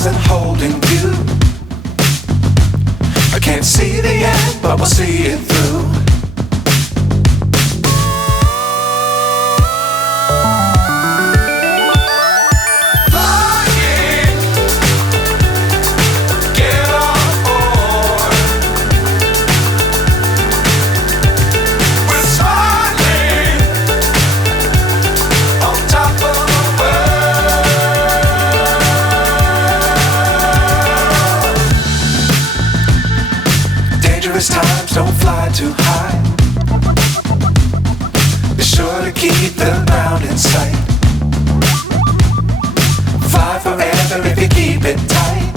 stars and holding you. I can't see the end, but we'll see it through. Times don't fly too high. Be sure to keep the ground in sight. Fly forever if you keep it tight.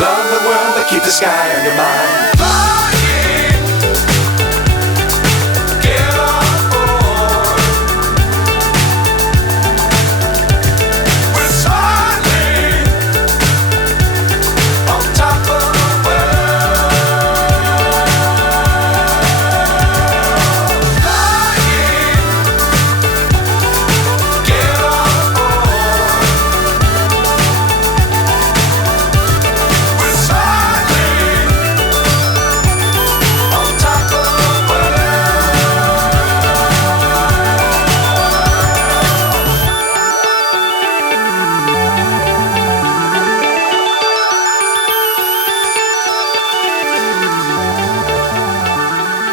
Love the world but keep the sky on your mind.